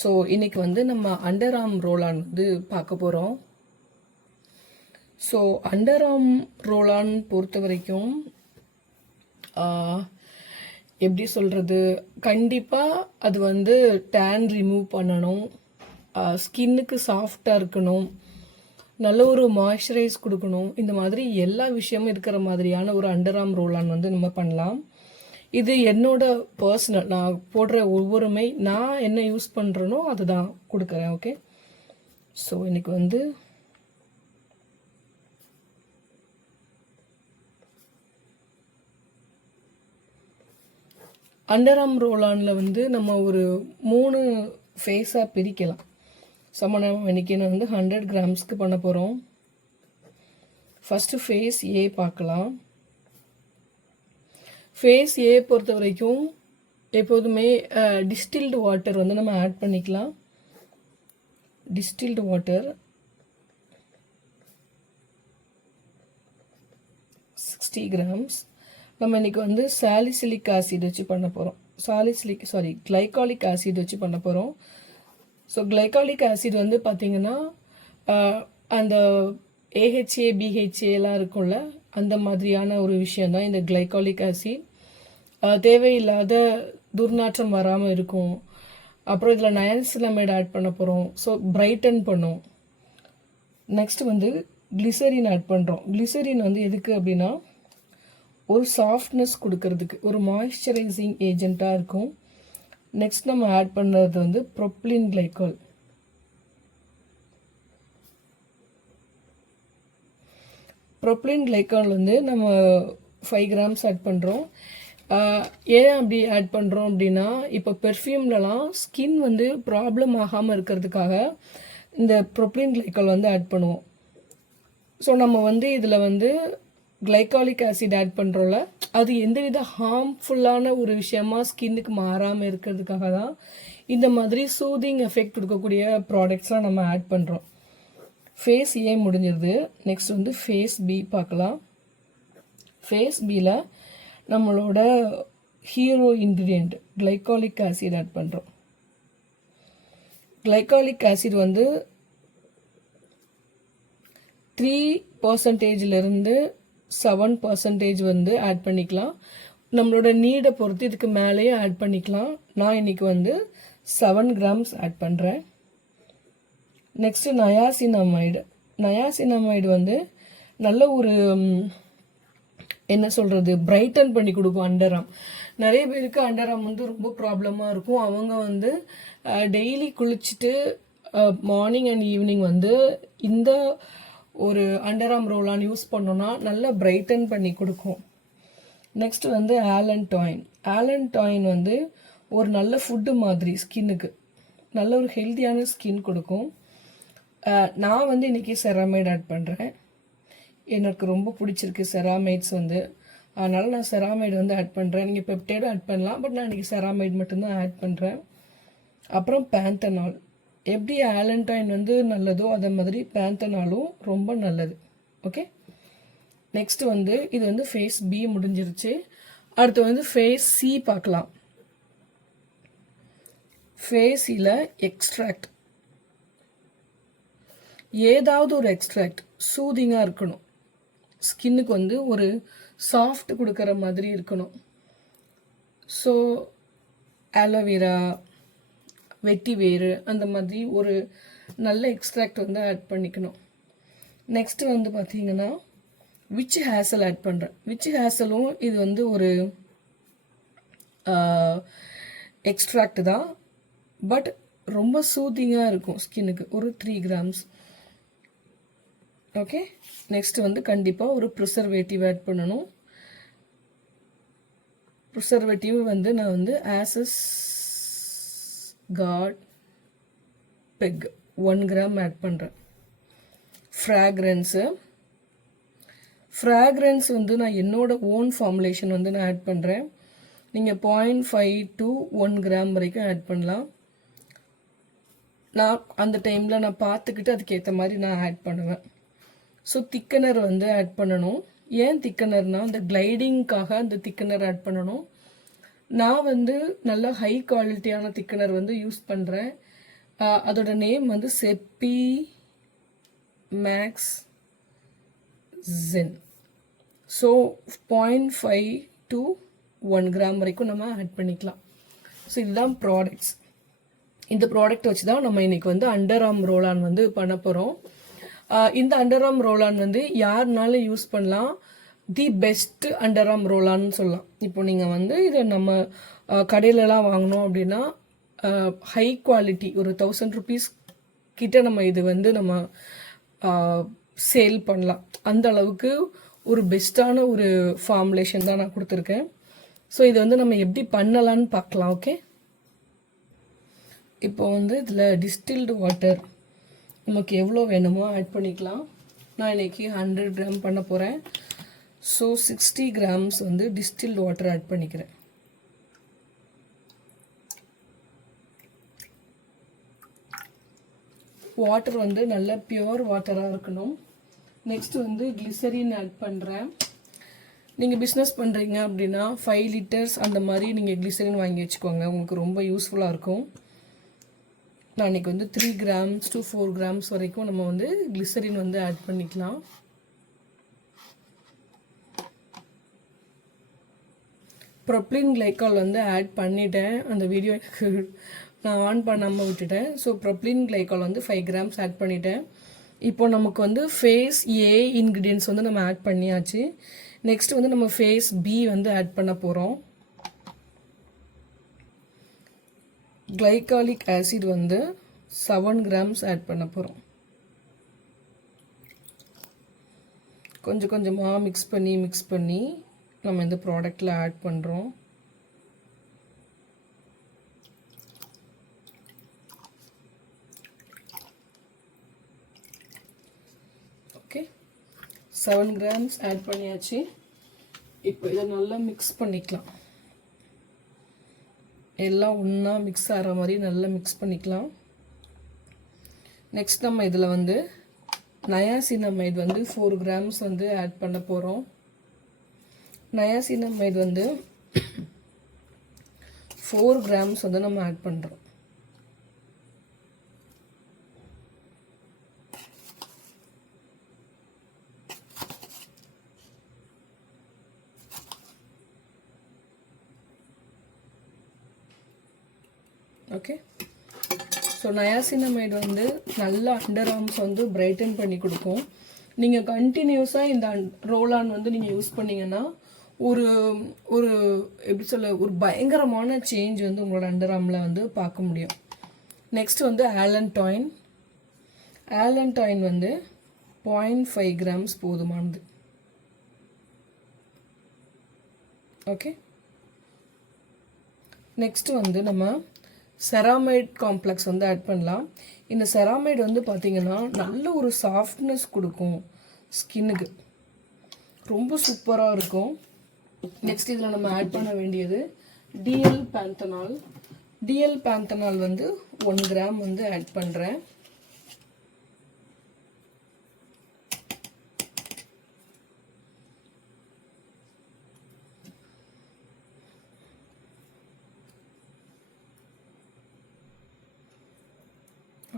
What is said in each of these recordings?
So இன்னைக்கு வந்து நம்ம அண்டர் ஆர்ம் ரோலான் வந்து பார்க்க போகிறோம். ஸோ அண்டர் ஆர்ம் ரோலான் பொறுத்த வரைக்கும் எப்படி சொல்கிறது, கண்டிப்பாக அது வந்து டேன் ரிமூவ் பண்ணணும், ஸ்கின்னுக்கு சாஃப்டாக இருக்கணும், நல்ல ஒரு மாய்ஸ்சரைஸ் கொடுக்கணும். இந்த மாதிரி எல்லா விஷயமும் இருக்கிற மாதிரியான ஒரு அண்டர் ஆர்ம் ரோலான் வந்து நம்ம பண்ணலாம். இது என்னோட பர்சனல், நான் போடுற ஒவ்வொருமே நான் என்ன யூஸ் பண்ணுறேனோ அதுதான் கொடுக்குறேன். ஓகே, ஸோ இன்னைக்கு வந்து அண்டர் ஆர்ம் ரோலானில் வந்து நம்ம ஒரு 3 ஃபேஸாக பிரிக்கலாம். ஸோ நம்ம இன்னைக்கு வந்து 100 கிராம்ஸ்க்கு பண்ண போகிறோம். ஃபஸ்ட்டு ஃபேஸ் ஏ பார்க்கலாம். ஃபேஸ் ஏ பொறுத்த வரைக்கும் எப்போதுமே டிஸ்டில்டு வாட்டர் வந்து நம்ம ஆட் பண்ணிக்கலாம். Distilled water 60 grams. நம்ம இன்னைக்கு வந்து சாலிசிலிக் ஆசிட் வச்சு பண்ண போகிறோம். கிளைகாலிக் ஆசிட் வச்சு பண்ண போகிறோம். ஸோ கிளைகாலிக் ஆசிட் வந்து பார்த்திங்கன்னா அந்த ஏஹெச்ஏ பிஹெச்ஏலாம் இருக்கும்ல, அந்த மாதிரியான ஒரு விஷயந்தான் இந்த கிளைகாலிக் ஆசிட். தேவையில்லாத துர்நாற்றம் வராமல் இருக்கும். அப்புறம் இதில் நயன்சிலமைடு ஆட் பண்ண போகிறோம். ஸோ பிரைட்டன் பண்ணும். நெக்ஸ்ட் வந்து கிளிசரின் ஆட் பண்ணுறோம். கிளிசரின் வந்து எதுக்கு அப்படின்னா ஒரு சாஃப்ட்னஸ் கொடுக்கறதுக்கு, ஒரு மாய்ஸ்சரைசிங் ஏஜெண்ட்டாக இருக்கும். நெக்ஸ்ட் நம்ம ஆட் பண்ணுறது வந்து ப்ரொப்ளின் கிளைகால். ப்ரொப்ளின் கிளைகால் வந்து நம்ம 5 கிராம்ஸ் ஆட் பண்ணுறோம். ஏன் அப்படி ஆட் பண்ணுறோம் அப்படின்னா, இப்போ பெர்ஃப்யூம்லலாம் ஸ்கின் வந்து ப்ராப்ளம் ஆகாமல் இருக்கிறதுக்காக இந்த ப்ரொப்ளின் கிளைகால் வந்து ஆட் பண்ணுவோம். ஸோ நம்ம வந்து இதில் வந்து கிளைகாலிக் ஆசிட் ஆட் பண்ணுறோம்ல, அது எந்தவித ஹார்ம்ஃபுல்லான ஒரு விஷயமா ஸ்கின்னுக்கு மாறாமல் இருக்கிறதுக்காக தான் இந்த மாதிரி சூதிங் எஃபெக்ட் கொடுக்கக்கூடிய ப்ராடக்ட்ஸ்லாம் நம்ம ஆட் பண்ணுறோம். ஃபேஸ் ஏ முடிஞ்சிருது. நெக்ஸ்ட் வந்து ஃபேஸ் பி பார்க்கலாம். ஃபேஸ் பியில் நம்மளோட hero ingredient glycolic acid add பண்ணுறோம். கிளைகாலிக் ஆசிட் வந்து 3%லேருந்து 7% வந்து ஆட் பண்ணிக்கலாம். நம்மளோட நீடை பொறுத்து இதுக்கு மேலேயே ஆட் பண்ணிக்கலாம். நான் இன்னைக்கு வந்து 7 கிராம்ஸ் ஆட் பண்ணுறேன். நெக்ஸ்ட் நயாசினமைடு வந்து நல்ல ஒரு என்ன சொல்கிறது, பிரைட்டன் பண்ணி கொடுக்கும் அண்டர் ஆர்ம். நிறைய பேருக்கு அண்டர் ஆர்ம் வந்து ரொம்ப ப்ராப்ளமாக இருக்கும். அவங்க வந்து டெய்லி குளிச்சுட்டு மார்னிங் அண்ட் ஈவினிங் வந்து இந்த ஒரு அண்டர் ஆர்ம் ரோலான் யூஸ் பண்ணோன்னா நல்லா பிரைட்டன் பண்ணி கொடுக்கும். நெக்ஸ்ட் வந்து ஆலன்டாயின் வந்து ஒரு நல்ல ஃபுட்டு மாதிரி ஸ்கின்னுக்கு நல்ல ஒரு ஹெல்த்தியான ஸ்கின் கொடுக்கும். நான் வந்து இன்றைக்கி செராமைட் ஆட் பண்ணுறேன். எனக்கு ரொம்ப பிடிச்சிருக்கு செராமைட்ஸ் வந்து, அதனால் நான் செராமைடு வந்து ஆட் பண்ணுறேன். நீங்கள் பெப்டைடும் ஆட் பண்ணலாம், பட் நான் இன்றைக்கி செராமைடு மட்டும்தான் ஆட் பண்ணுறேன். அப்புறம் பேந்தனால். எப்படி ஆலன்டைன் வந்து நல்லதோ அதே மாதிரி பேந்தனாலும் ரொம்ப நல்லது. ஓகே, நெக்ஸ்ட் வந்து இது வந்து ஃபேஸ் பி முடிஞ்சிருச்சு. அடுத்து வந்து ஃபேஸ் சி பார்க்கலாம். ஃபேஸில் எக்ஸ்ட்ராக்ட், ஏதாவது ஒரு எக்ஸ்ட்ராக்ட் சூதிங்காக இருக்கணும், ஸ்கின்னுக்கு வந்து ஒரு சாஃப்ட் கொடுக்குற மாதிரி இருக்கணும். ஸோ ஆலோவேரா, வெட்டி வேறு, அந்த மாதிரி ஒரு நல்ல எக்ஸ்ட்ராக்ட் வந்து ஆட் பண்ணிக்கணும். நெக்ஸ்ட் வந்து பார்த்தீங்கன்னா விச் ஹேசல் ஆட் பண்ணுறேன். விச் ஹேசலும் இது வந்து ஒரு எக்ஸ்ட்ராக்ட் தான், பட் ரொம்ப சூதிங்காக இருக்கும் ஸ்கின்னுக்கு. ஒரு 3 கிராம்ஸ். ஓகே, நெக்ஸ்ட் வந்து கண்டிப்பாக ஒரு ப்ரிசர்வேட்டிவ் ஆட் பண்ணணும். ப்ரிசர்வேட்டிவ் வந்து நான் வந்து ஆசஸ் காட் பெக் 1 கிராம் ஆட் பண்ணுறேன். ஃப்ராக்ரன்ஸ் வந்து நான் என்னோட ஓன் ஃபார்முலேஷன் வந்து நான் ஆட் பண்ணுறேன். நீங்கள் 0.5 to 1 கிராம் வரைக்கும் ஆட் பண்ணலாம். நான் அந்த டைமில் நான் பார்த்துக்கிட்டு அதுக்கேற்ற மாதிரி நான் ஆட் பண்ணுவேன். ஸோ திக்கனர் வந்து ஆட் பண்ணணும். ஏன் திக்கனர்னால் அந்த கிளைடிங்காக அந்த திக்கனர் ஆட் பண்ணணும். நான் வந்து நல்ல ஹை குவாலிட்டியான திக்கனர் வந்து யூஸ் பண்ணுறேன். அதோட நேம் வந்து செப்பி max gen. So 0.5 to 1 gram வரைக்கும் நம்ம ஆட் பண்ணிக்கலாம். ஸோ இதுதான் ப்ராடக்ட்ஸ். இந்த ப்ராடக்ட் வச்சு தான் நம்ம இன்னைக்கு வந்து அண்டர் ஆர்ம் ரோலான் வந்து பண்ண போகிறோம். இந்த அண்டர் ஆர்ம் ரோலான் வந்து யாருனாலும் யூஸ் பண்ணலாம். தி பெஸ்ட் அண்டர் ஆர்ம் ரோலான்னு சொல்லலாம். இப்போ நீங்கள் வந்து இதை நம்ம கடையிலலாம் வாங்கினோம் அப்படின்னா ஹை குவாலிட்டி ஒரு 1000 rupees கிட்ட நம்ம இது வந்து நம்ம சேல் பண்ணலாம். அந்த அளவுக்கு ஒரு பெஸ்ட்டான ஒரு ஃபார்முலேஷன் தான் நான் கொடுத்துருக்கேன். ஸோ இதை வந்து நம்ம எப்படி பண்ணலான்னு பார்க்கலாம். ஓகே, இப்போ வந்து இதில் டிஸ்டில்டு வாட்டர் நமக்கு எவ்வளோ வேணுமோ ஆட் பண்ணிக்கலாம். நான் இன்றைக்கி 100 கிராம் பண்ண போகிறேன். ஸோ 60 grams வந்து டிஸ்டில்டு வாட்டர் ஆட் பண்ணிக்கிறேன். வாட்டர் வந்து நல்ல பியூர் வாட்டராக இருக்கணும். நெக்ஸ்ட் வந்து கிளிசரின் ஆட் பண்ணுறேன். நீங்கள் பிஸ்னஸ் பண்ணுறீங்க அப்படின்னா 5 liters அந்த மாதிரி நீங்கள் கிளிசரின் வாங்கி வச்சுக்கோங்க, உங்களுக்கு ரொம்ப யூஸ்ஃபுல்லாக இருக்கும். நான் இன்றைக்கி வந்து 3 grams to 4 grams வரைக்கும் நம்ம வந்து கிளிசரின் வந்து ஆட் பண்ணிக்கலாம். ப்ரொப்ளின் கிளைக்கால் வந்து ஆட் பண்ணிட்டேன். அந்த வீடியோ எனக்கு நான் ஆன் பண்ணாமல் விட்டுட்டேன். ஸோ ப்ரொப்ளின் கிளைக்கால் வந்து 5 grams ஆட் பண்ணிட்டேன். இப்போ நமக்கு வந்து ஃபேஸ் ஏ இன்க்ரீடியன்ஸ் வந்து நம்ம ஆட் பண்ணியாச்சு. நெக்ஸ்ட் வந்து நம்ம ஃபேஸ் பி வந்து ஆட் பண்ண போகிறோம். கிளைகாலிக் ஆசிட் வந்து 7 grams ஆட் பண்ண போகிறோம். கொஞ்சம் கொஞ்சமாக மிக்ஸ் பண்ணி நம்ம இந்த ப்ராடக்டில் ஆட் பண்ணுறோம். ஓகே, 7 grams ஆட் பண்ணியாச்சு. இப்போ இதை நல்லா மிக்ஸ் பண்ணிக்கலாம். எல்லாம் ஒன்றா மிக்ஸ் ஆகிற மாதிரி நல்லா மிக்ஸ் பண்ணிக்கலாம். நெக்ஸ்ட் நம்ம இதில் வந்து நயாசினமைட் வந்து 4 grams வந்து ஆட் பண்ண போகிறோம். நயாசினமைட் வந்து 4 grams வந்து நம்ம ஆட் பண்ணுறோம். ஓகே, ஸோ நயாசினமைட் வந்து நல்லா அண்டர் ஆர்ம்ஸ் வந்து பிரைட்டன் பண்ணி கொடுக்கும். நீங்கள் கண்டினியூஸாக இந்த ரோலான் வந்து நீங்கள் யூஸ் பண்ணிங்கன்னா ஒரு ஒரு எப்படி சொல்ல ஒரு பயங்கரமான சேஞ்ச் வந்து உங்களோட அண்டர் ஆர்மில் வந்து பார்க்க முடியும். நெக்ஸ்ட் வந்து ஆலன்டாயின் வந்து 0.5 grams போதுமானது. ஓகே, நெக்ஸ்ட் வந்து நம்ம செராமைட் காம்ப்ளெக்ஸ் வந்து ஆட் பண்ணலாம். இந்த செராமைட் வந்து பார்த்திங்கன்னா நல்ல ஒரு சாஃப்ட்னஸ் கொடுக்கும் ஸ்கின்னுக்கு, ரொம்ப சூப்பராக இருக்கும். நெக்ஸ்ட் இதில் நம்ம ஆட் பண்ண வேண்டியது டிஎல் பேந்தனால் வந்து 1 gram வந்து ஆட் பண்ணுறேன்.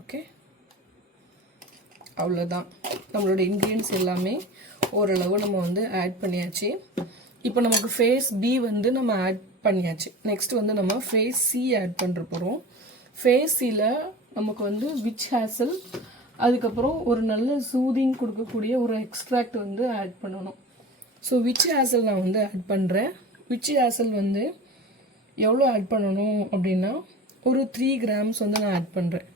ஓகே, அவ்வளோதான். நம்மளோட இன்க்ரீடியன்ஸ் எல்லாமே ஓரளவு நம்ம வந்து ஆட் பண்ணியாச்சு. இப்போ நமக்கு ஃபேஸ் பி வந்து நம்ம ஆட் பண்ணியாச்சு. நெக்ஸ்ட் வந்து நம்ம ஃபேஸ் சி ஆட் பண்ணுற போகிறோம். ஃபேஸ் சியில் நமக்கு வந்து விச் ஹேசல், அதுக்கப்புறம் ஒரு நல்ல சூதிங் கொடுக்கக்கூடிய ஒரு எக்ஸ்ட்ராக்ட் வந்து ஆட் பண்ணணும். ஸோ விச் ஹேசல் நான் வந்து ஆட் பண்ணுறேன். விச் ஹேசல் வந்து எவ்வளோ ஆட் பண்ணணும் அப்படின்னா ஒரு 3 grams வந்து நான் ஆட் பண்ணுறேன்.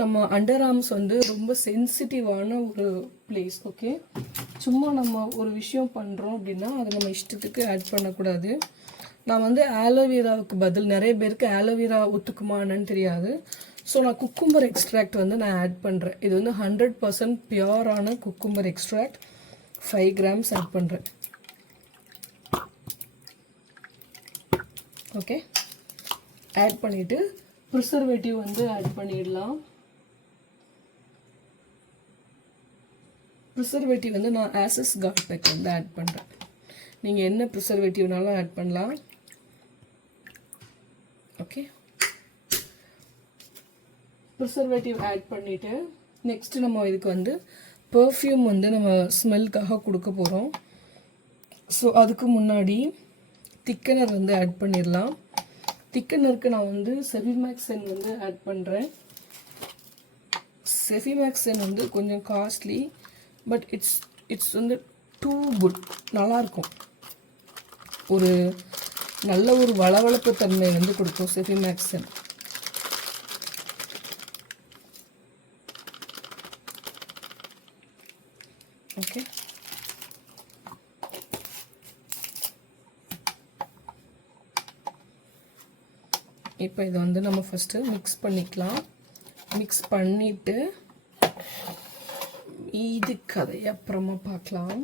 நம்ம அண்டர் ஆர்ம்ஸ் வந்து ரொம்ப சென்சிட்டிவான ஒரு பிளேஸ். ஓகே, சும்மா நம்ம ஒரு விஷயம் பண்ணுறோம் அப்படின்னா அதை நம்ம இஷ்டத்துக்கு ஆட் பண்ணக்கூடாது. நான் வந்து ஆலோவேராவுக்கு பதில், நிறைய பேருக்கு ஆலோவேரா ஒத்துக்குமான்னு தெரியாது, ஸோ நான் குக்கும்பர் எக்ஸ்ட்ராக்ட் வந்து நான் ஆட் பண்ணுறேன். இது வந்து 100% பியூரான குக்கும்பர் எக்ஸ்ட்ராக்ட் 5 grams ஆட் பண்ணுறேன். ஓகே, ஆட் பண்ணிவிட்டு ப்ரிசர்வேட்டிவ் வந்து ஆட் பண்ணிடலாம். ப்ரிசர்வேட்டிவ் வந்து நான் ஆசஸ் கார்பெக் வந்து ஆட் பண்ணுறேன். நீங்கள் என்ன ப்ரிசர்வேட்டிவ்னாலும் ஆட் பண்ணலாம். ஓகே, ப்ரிசர்வேட்டிவ் ஆட் பண்ணிவிட்டு நெக்ஸ்ட்டு நம்ம இதுக்கு வந்து பர்ஃப்யூம் வந்து நம்ம ஸ்மெல்க்காக கொடுக்க போகிறோம். ஸோ அதுக்கு முன்னாடி திக்கனர் வந்து ஆட் பண்ணிடலாம். திக்கனருக்கு நான் வந்து செஃபிமேக்ஸன் வந்து ஆட் பண்ணுறேன். செஃபிமேக்ஸன் வந்து கொஞ்சம் காஸ்ட்லி, பட் இட்ஸ் வந்து டூ குட், நல்லாயிருக்கும். ஒரு நல்ல ஒரு வளவளப்பு தன்மை வந்து கொடுக்கும் செஃபிமேக்ஸன். ஓகே, இப்போ இதை வந்து நம்ம ஃபஸ்ட்டு மிக்ஸ் பண்ணிக்கலாம். மிக்ஸ் பண்ணிவிட்டு இது கதையை அப்புறமா பார்க்கலாம்.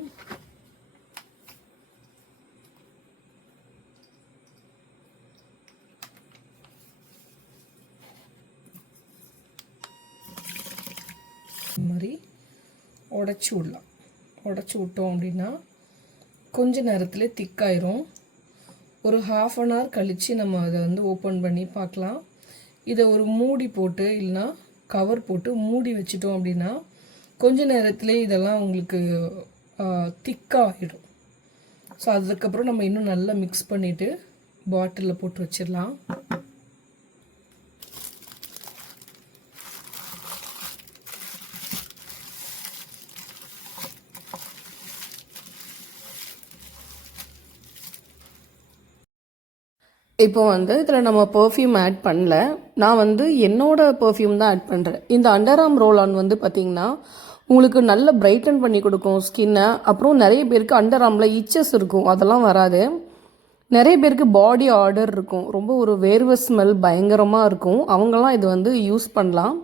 இந்த மாதிரி உடச்சி விடலாம். உடச்சி விட்டோம் அப்படின்னா கொஞ்ச நேரத்தில் திக்காயிரும். ஒரு ½ அன் ஹவர் கழித்து நம்ம அதை வந்து ஓப்பன் பண்ணி பார்க்கலாம். இதை ஒரு மூடி போட்டு இல்லைனா கவர் போட்டு மூடி வச்சிட்டோம் அப்படின்னா கொஞ்ச நேரத்திலே இதெல்லாம் உங்களுக்கு திக்காக ஆகிடும். ஸோ அதுக்கப்புறம் நம்ம இன்னும் நல்லா மிக்ஸ் பண்ணிவிட்டு பாட்டிலில் போட்டு வச்சிடலாம். இப்போ வந்து இதில் நம்ம பர்ஃப்யூம் ஆட் பண்ணல. நான் வந்து என்னோடய பர்ஃப்யூம் தான் ஆட் பண்ணுறேன். இந்த அண்டர் ஆர்ம் ரோல் ஆன் வந்து பார்த்திங்கன்னா உங்களுக்கு நல்ல பிரைட்டன் பண்ணி கொடுக்கும் ஸ்கின்னை. அப்புறம் நிறைய பேருக்கு அண்டர் ஆர்மில் இச்சஸ் இருக்கும், அதெல்லாம் வராது. நிறைய பேருக்கு பாடி ஆர்டர் இருக்கும், ரொம்ப ஒரு வேர்வை ஸ்மெல் பயங்கரமாக இருக்கும். அவங்கெல்லாம் இது வந்து யூஸ் பண்ணலாம்.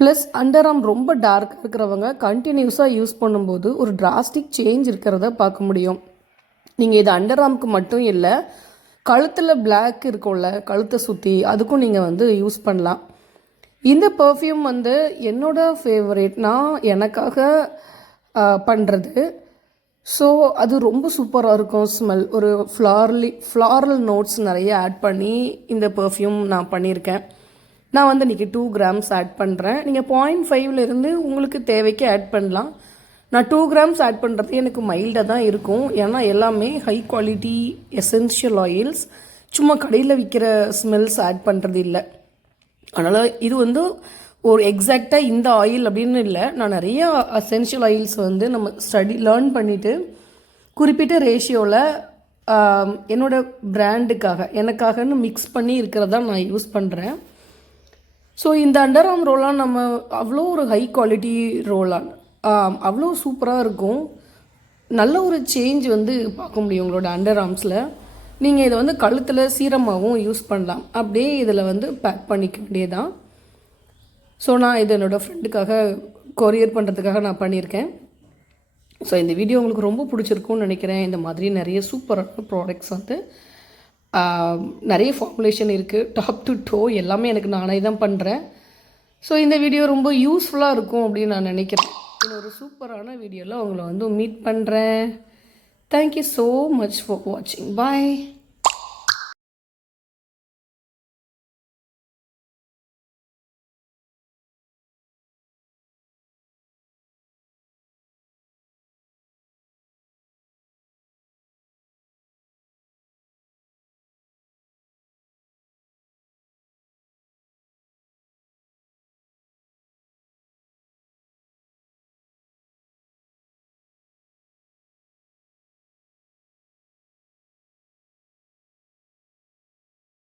ப்ளஸ் அண்டர் ஆர்ம் ரொம்ப டார்க்காக இருக்கிறவங்க கண்டினியூஸாக யூஸ் பண்ணும்போது ஒரு டிராஸ்டிக் சேஞ்ச் இருக்கிறத பார்க்க முடியும். நீங்கள் இது அண்டர் ஆர்முக்கு மட்டும் இல்லை, கழுத்தில் பிளாக் இருக்கும்ல, கழுத்தை சுற்றி, அதுக்கும் நீங்கள் வந்து யூஸ் பண்ணலாம். இந்த பர்ஃப்யூம் வந்து என்னோடய ஃபேவரேட், நான் எனக்காக பண்ணுறது. ஸோ அது ரொம்ப சூப்பராக இருக்கும் ஸ்மெல். ஒரு ஃப்ளாரல் நோட்ஸ் நிறைய ஆட் பண்ணி இந்த பர்ஃப்யூம் நான் பண்ணியிருக்கேன். நான் வந்து இன்றைக்கி 2 கிராம்ஸ் ஆட் பண்ணுறேன். நீங்கள் 0.5 உங்களுக்கு தேவைக்கு ஆட் பண்ணலாம். நான் 2 கிராம்ஸ் ஆட் பண்ணுறது எனக்கு மைல்டாக தான் இருக்கும். ஏன்னா எல்லாமே ஹை குவாலிட்டி எசென்ஷியல் ஆயில்ஸ், சும்மா கடையில் விற்கிற ஸ்மெல்ஸ் ஆட் பண்ணுறது இல்லை. அதனால் இது வந்து ஒரு எக்ஸாக்டாக இந்த ஆயில் அப்படின்னு இல்லை. நான் நிறைய எசென்ஷியல் ஆயில்ஸ் வந்து நம்ம லேர்ன் பண்ணிவிட்டு குறிப்பிட்ட ரேஷியோவில் என்னோடய பிராண்டுக்காக எனக்காகன்னு மிக்ஸ் பண்ணி இருக்கிறதா நான் யூஸ் பண்ணுறேன். ஸோ இந்த அண்டர் ஆர்ம் ரோலான் நம்ம அவ்வளோ ஒரு ஹை குவாலிட்டி ரோலான், அவ்வளோ சூப்பராக இருக்கும். நல்ல ஒரு சேஞ்ச் வந்து பார்க்க முடியும் உங்களோட அண்டர் ஆர்ம்ஸில். நீங்கள் இதை வந்து கழுத்தில் சீரமாகவும் யூஸ் பண்ணலாம். அப்படியே இதில் வந்து பேக் பண்ணிக்க வேண்டியதான். ஸோ நான் இது என்னோடய ஃப்ரெண்டுக்காக கொரியர் பண்ணுறதுக்காக நான் பண்ணியிருக்கேன். ஸோ இந்த வீடியோ உங்களுக்கு ரொம்ப பிடிச்சிருக்கும்னு நினைக்கிறேன். இந்த மாதிரி நிறைய சூப்பரான ப்ராடக்ட்ஸ் வந்து நிறைய ஃபார்முலேஷன் இருக்குது, டாப் டு டோ எல்லாமே எனக்கு நானே தான் பண்ணுறேன். ஸோ இந்த வீடியோ ரொம்ப யூஸ்ஃபுல்லாக இருக்கும் அப்படின்னு நான் நினைக்கிறேன். இன்னொரு சூப்பரான வீடியோவில் உங்களை வந்து மீட் பண்ணுறேன். தேங்க்யூ ஸோ மச் ஃபார் வாட்சிங். பாய்.